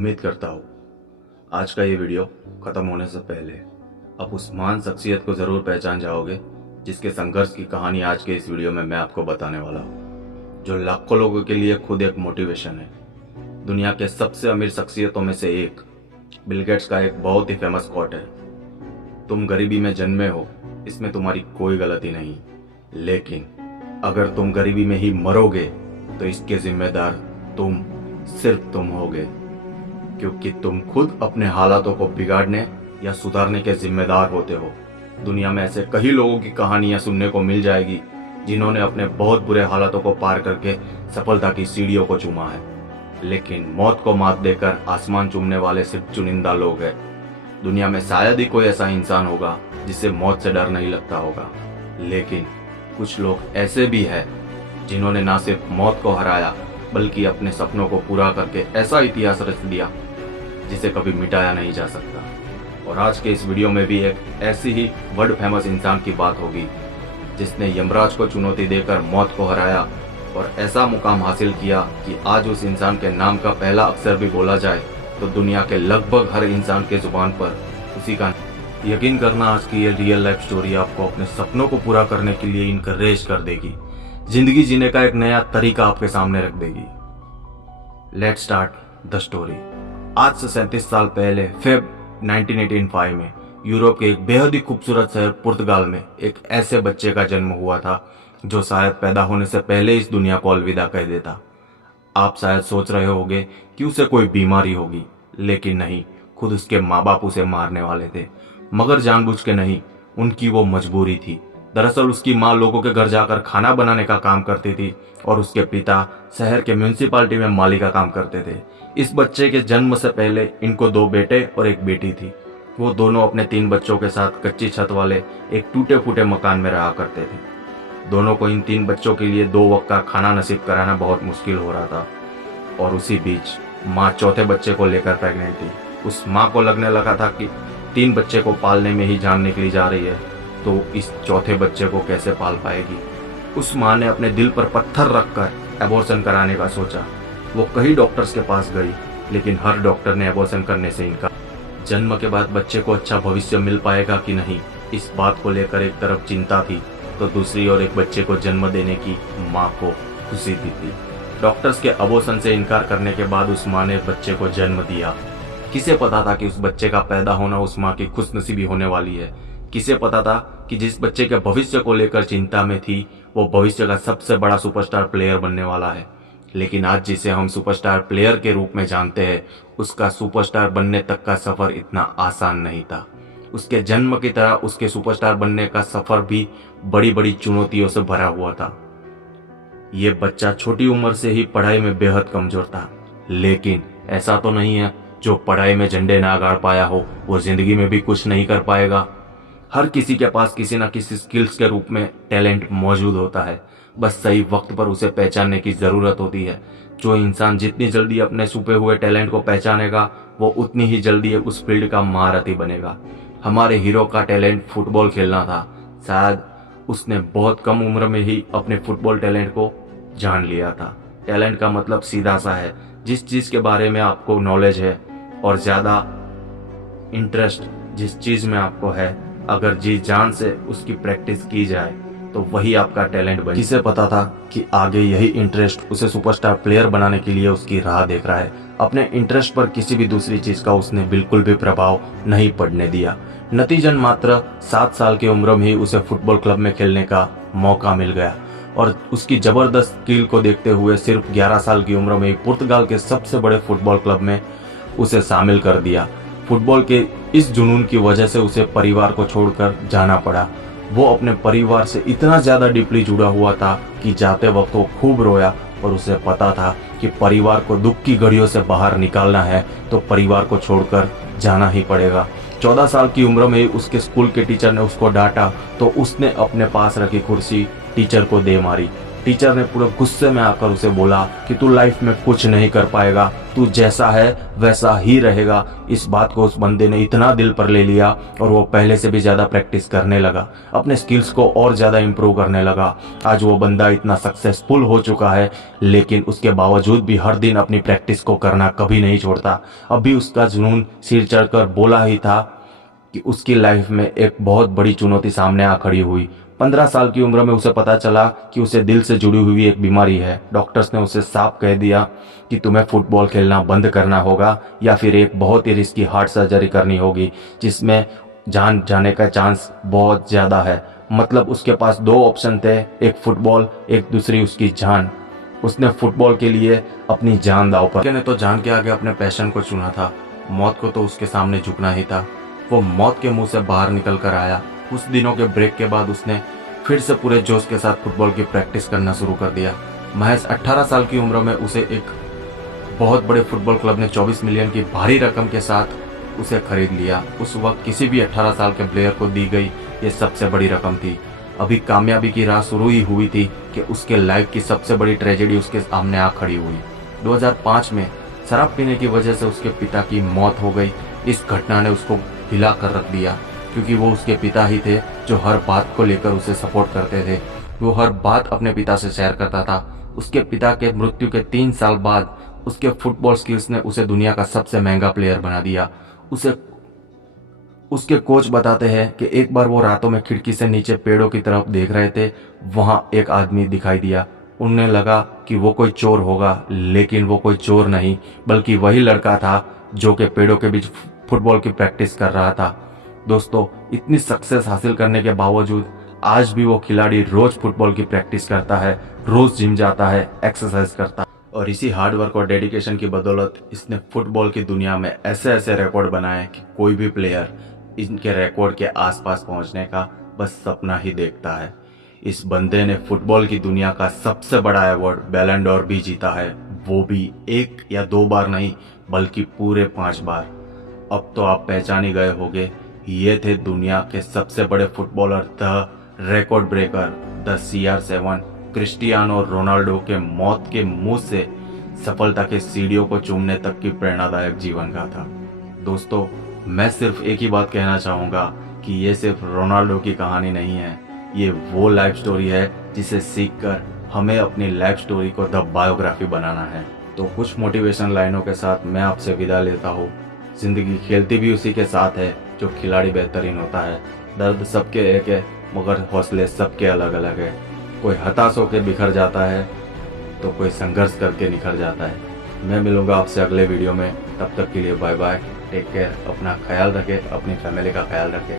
उम्मीद करता हूँ आज का ये वीडियो ख़त्म होने से पहले आप उस महान शख्सियत को ज़रूर पहचान जाओगे जिसके संघर्ष की कहानी आज के इस वीडियो में मैं आपको बताने वाला हूँ, जो लाखों लोगों के लिए खुद एक मोटिवेशन है। दुनिया के सबसे अमीर शख्सियतों में से एक बिल गेट्स का एक बहुत ही फेमस कोट है, तुम गरीबी में जन्मे हो इसमें तुम्हारी कोई गलती नहीं, लेकिन अगर तुम गरीबी में ही मरोगे तो इसके जिम्मेदार सिर्फ तुम होगे, क्योंकि तुम खुद अपने हालातों को बिगाड़ने या सुधारने के जिम्मेदार होते हो। दुनिया में ऐसे कई लोगों की कहानियां सुनने को मिल जाएगी जिन्होंने अपने बहुत बुरे हालातों को पार करके सफलता की सीढ़ियों को चूमा है, लेकिन मौत को मात देकर आसमान चूमने वाले सिर्फ चुनिंदा लोग हैं। दुनिया में शायद ही कोई ऐसा इंसान होगा जिसे मौत से डर नहीं लगता होगा, लेकिन कुछ लोग ऐसे भी हैं जिन्होंने ना सिर्फ मौत को हराया बल्कि अपने सपनों को पूरा करके ऐसा इतिहास रच दिया जिसे कभी मिटाया नहीं जा सकता। और आज के इस वीडियो में भी एक ऐसी ही वर्ल्ड फेमस इंसान की बात होगी जिसने यमराज को चुनौती देकर मौत को हराया और ऐसा मुकाम हासिल किया कि आज उस इंसान के नाम का पहला अक्षर भी बोला जाए तो दुनिया के लगभग हर इंसान के जुबान पर उसी का। यकीन करना, आज की ये रियल लाइफ स्टोरी आपको अपने सपनों को पूरा करने के लिए इनकरेज कर देगी, जिंदगी जीने का एक नया तरीका आपके सामने रख देगी। Let's start the story. आज से 37 साल पहले फेब 1985 में यूरोप के एक बेहद ही खूबसूरत शहर पुर्तगाल में एक ऐसे बच्चे का जन्म हुआ था जो शायद पैदा होने से पहले इस दुनिया को अलविदा कह देता। आप शायद सोच रहे होंगे कि उसे कोई बीमारी होगी, लेकिन नहीं, खुद उसके माँ बाप उसे मारने वाले थे, मगर जानबूझ के नहीं, उनकी वो मजबूरी थी। दरअसल उसकी माँ लोगों के घर जाकर खाना बनाने का काम करती थी और उसके पिता शहर के म्यूनिसिपालिटी में माली का काम करते थे। इस बच्चे के जन्म से पहले इनको 2 बेटे और एक बेटी थी। वो दोनों अपने 3 बच्चों के साथ कच्ची छत वाले एक टूटे फूटे मकान में रहा करते थे। दोनों को इन 3 बच्चों के लिए 2 वक्त का खाना नसीब कराना बहुत मुश्किल हो रहा था और उसी बीच माँ चौथे बच्चे को लेकर प्रेग्नेंट थी। उस माँ को लगने लगा था कि 3 बच्चे को पालने में ही जान निकली जा रही है, तो इस चौथे बच्चे को कैसे पाल पाएगी। उस माँ ने अपने दिल पर पत्थर रखकर एबॉर्शन कराने का सोचा। वो कई डॉक्टर्स के पास गई, लेकिन हर डॉक्टर ने एबॉर्शन करने से इनकार। जन्म के बाद बच्चे को अच्छा भविष्य मिल पाएगा कि नहीं, इस बात को लेकर एक तरफ चिंता थी तो दूसरी ओर एक बच्चे को जन्म देने की माँ को खुशी थी। डॉक्टर्स के एबॉर्शन से इनकार करने के बाद उस माँ ने बच्चे को जन्म दिया। किसे पता था कि उस बच्चे का पैदा होना उस माँ की खुशनसीबी होने वाली है। किसे पता था कि जिस बच्चे के भविष्य को लेकर चिंता में थी वो भविष्य का सबसे बड़ा सुपरस्टार प्लेयर बनने वाला है। लेकिन आज जिसे हम सुपरस्टार प्लेयर के रूप में जानते हैं, उसका सुपरस्टार बनने तक का सफर इतना आसान नहीं था। उसके जन्म की तरह उसके सुपरस्टार बनने का सफर भी बड़ी बड़ी चुनौतियों से भरा हुआ था। ये बच्चा छोटी उम्र से ही पढ़ाई में बेहद कमजोर था, लेकिन ऐसा तो नहीं है जो पढ़ाई में झंडे ना गाड़ पाया हो वो जिंदगी में भी कुछ नहीं कर पाएगा। हर किसी के पास किसी न किसी स्किल्स के रूप में टैलेंट मौजूद होता है, बस सही वक्त पर उसे पहचानने की ज़रूरत होती है। जो इंसान जितनी जल्दी अपने छुपे हुए टैलेंट को पहचानेगा वो उतनी ही जल्दी उस फील्ड का महारथी बनेगा। हमारे हीरो का टैलेंट फुटबॉल खेलना था। शायद उसने बहुत कम उम्र में ही अपने फुटबॉल टैलेंट को जान लिया था। टैलेंट का मतलब सीधा सा है, जिस चीज़ के बारे में आपको नॉलेज है और ज़्यादा इंटरेस्ट जिस चीज़ में आपको है, अगर जी जान से उसकी प्रैक्टिस की जाए तो वही आपका टैलेंट बने। किसे पता था कि आगे यही इंटरेस्ट उसे सुपरस्टार प्लेयर बनाने के लिए उसकी राह देख रहा है। अपने इंटरेस्ट पर किसी भी दूसरी चीज का उसने बिल्कुल भी प्रभाव नहीं पड़ने दिया। नतीजन मात्र 7 साल की उम्र में ही उसे फुटबॉल क्लब में खेलने का मौका मिल गया और उसकी जबरदस्त स्किल को देखते हुए सिर्फ 11 साल की उम्र में ही पुर्तगाल के सबसे बड़े फुटबॉल क्लब में उसे शामिल कर दिया। फुटबॉल के इस जुनून की वजह से उसे परिवार को छोड़कर जाना पड़ा। वो अपने परिवार से इतना ज़्यादा डीपली जुड़ा हुआ था कि जाते वक्त वो खूब रोया और उसे पता था कि परिवार को दुख की घड़ियों से बाहर निकालना है तो परिवार को छोड़कर जाना ही पड़ेगा। 14 साल की उम्र में ही उसके स्कूल के टीचर ने उसको डांटा तो उसने अपने पास रखी कुर्सी टीचर को दे मारी। टीचर ने पूरे गुस्से में आकर उसे बोला कि तू लाइफ में कुछ नहीं कर पाएगा, तू जैसा है वैसा ही रहेगा। इस बात को उस बंदे ने इतना दिल पर ले लिया और वो पहले से भी ज़्यादा प्रैक्टिस करने लगा, अपने स्किल्स को और ज़्यादा इम्प्रूव करने लगा। आज वो बंदा इतना सक्सेसफुल हो चुका है, लेकिन उसके बावजूद भी हर दिन अपनी प्रैक्टिस को करना कभी नहीं छोड़ता। अभी उसका जुनून सिर चढ़कर बोला ही था कि उसकी लाइफ में एक बहुत बड़ी चुनौती सामने आ खड़ी हुई। 15 साल की उम्र में उसे पता चला कि उसे दिल से जुड़ी हुई एक बीमारी है। डॉक्टर्स ने उसे साफ कह दिया कि तुम्हें फुटबॉल खेलना बंद करना होगा या फिर एक बहुत ही रिस्की हार्ट सर्जरी करनी होगी, जिसमें जान जाने का चांस बहुत ज़्यादा है। मतलब उसके पास दो ऑप्शन थे, एक फुटबॉल, एक दूसरी उसकी जान। उसने फुटबॉल के लिए अपनी जान दांव पर ने तो जान के आगे अपने पैशन को चुना था। मौत को तो उसके सामने झुकना ही था। वो मौत के मुंह से बाहर निकल कर आया। कुछ दिनों के ब्रेक के बाद उसने फिर से पूरे जोश के साथ फुटबॉल की प्रैक्टिस करना शुरू कर दिया। महज 18 साल की उम्र में उसे एक बहुत बड़े फुटबॉल क्लब ने 24 मिलियन की भारी रकम के साथ उसे खरीद लिया। उस वक्त किसी भी 18 साल के प्लेयर को दी गई ये सबसे बड़ी रकम थी। अभी कामयाबी की राह शुरू ही हुई थी कि उसके लाइफ की सबसे बड़ी ट्रेजेडी उसके सामने आ खड़ी हुई। 2005 में शराब पीने की वजह से उसके पिता की मौत हो गई। इस घटना ने उसको हिला कर रख दिया, क्योंकि वो उसके पिता ही थे जो हर बात को लेकर उसे सपोर्ट करते थे। वो हर बात अपने पिता से शेयर करता था। उसके पिता के मृत्यु के 3 साल बाद उसके फुटबॉल स्किल्स ने उसे दुनिया का सबसे महंगा प्लेयर बना दिया। उसके कोच बताते हैं कि एक बार वो रातों में खिड़की से नीचे पेड़ों की तरफ देख रहे थे। वहां एक आदमी दिखाई दिया। उन्हें लगा कि वो कोई चोर होगा, लेकिन वो कोई चोर नहीं बल्कि वही लड़का था जो कि पेड़ों के बीच फुटबॉल की प्रैक्टिस कर रहा था। दोस्तों, इतनी सक्सेस हासिल करने के बावजूद आज भी वो खिलाड़ी रोज फुटबॉल की प्रैक्टिस करता है, रोज जिम जाता है, एक्सरसाइज करता है। और इसी हार्ड वर्क और डेडिकेशन की बदौलत इसने फुटबॉल की दुनिया में ऐसे ऐसे रिकॉर्ड बनाए कि कोई भी प्लेयर इनके रिकॉर्ड के आसपास पहुंचने का बस सपना ही देखता है। इस बंदे ने फुटबॉल की दुनिया का सबसे बड़ा अवार्ड बैलन डोर भी जीता है, वो भी 1 या 2 बार नहीं बल्कि पूरे 5 बार। अब तो आप पहचान ही गए होंगे, ये थे दुनिया के सबसे बड़े footballer, the record breaker, the CR7 Cristiano Ronaldo के मौत के मुंह से सफलता के सीढ़ियों को चूमने तक की प्रेरणादायक जीवन गाथा। दोस्तों, मैं सिर्फ एक ही बात कहना चाहूँगा कि ये सिर्फ रोनाल्डो की कहानी नहीं है, ये वो लाइफ स्टोरी है जिसे सीखकर हमें अपनी लाइफ स्टोरी को द बायोग्राफी बनाना है। तो कुछ मोटिवेशन लाइनों के साथ मैं आपसे विदा लेता हूँ। जिंदगी खेलती भी उसी के साथ है जो खिलाड़ी बेहतरीन होता है। दर्द सबके एक है मगर हौसले सबके अलग अलग है। कोई हताश होकर बिखर जाता है तो कोई संघर्ष करके निखर जाता है। मैं मिलूंगा आपसे अगले वीडियो में, तब तक के लिए बाय बाय, टेक केयर, अपना ख्याल रखें, अपनी फैमिली का ख्याल रखें।